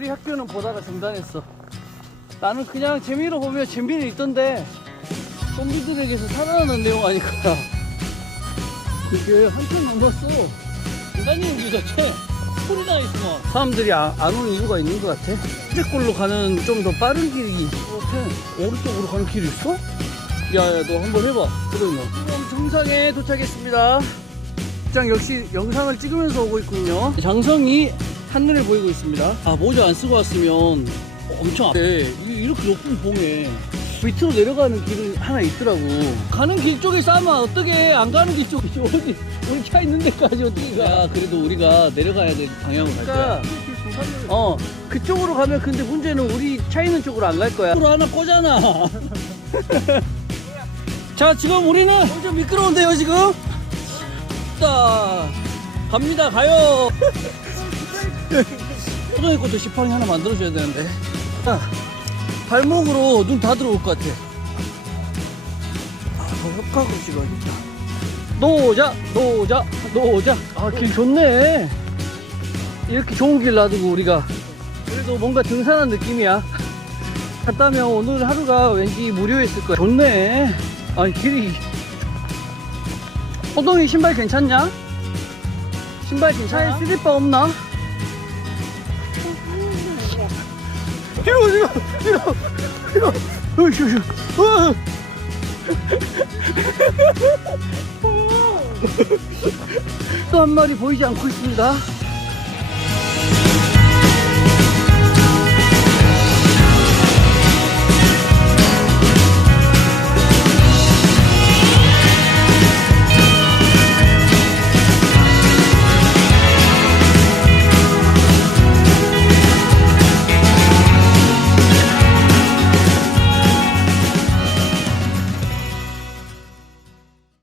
우리 학교는 보다가 중단했어. 나는 그냥 재미로 보면 재미는 있던데 좀비들에게서 살아나는 내용 아닐까. 이게 한참 넘었어. 중단이 우리 자체 소리나 있으면 사람들이 아- 안 오는 이유가 있는 것 같아. 현재골로 가는 좀 더 빠른 길이 같아. 오른쪽으로 가는 길이 있어? 야야 너 한번 해봐. 그러면 정상에 도착했습니다. 장 역시 영상을 찍으면서 오고 있군요. 장성이 하늘을 보이고 있습니다. 아 모자 안 쓰고 왔으면 엄청 앞에 이- 이렇게 높은 봉에 밑으로 내려가는 길은 하나 있더라고. 가는 길 쪽에 싸면 어떻게 안 가는 길 쪽이지 어디 우리 차 있는 데까지 어떻게 가? 야, 그래도 우리가 내려가야 될 방향으로 갈 거야. 어 그쪽으로 가면 근데 문제는 우리 차 있는 쪽으로 안 갈 거야. 쪽으로 하나 꽂아놔. 자 지금 우리는 좀 미끄러운데요 지금. 자 갑니다 가요. 호동이 것도 지팡이 하나 만들어줘야 되는데. 자, 발목으로 눈 다 들어올 것 같아. 아, 더 협각으로 찍어야겠다. 노자, 노자, 노자. 아, 길 좋네. 이렇게 좋은 길 놔두고 우리가. 그래도 뭔가 등산한 느낌이야. 갔다면 오늘 하루가 왠지 무료했을 거야. 좋네. 아니, 길이. 호동이 신발 괜찮냐? 신발 괜찮아? 차에 슬리퍼 없나? 이러 이러 으이씨 으이씨 으. 또 한 마리 보이지 않고 있습니다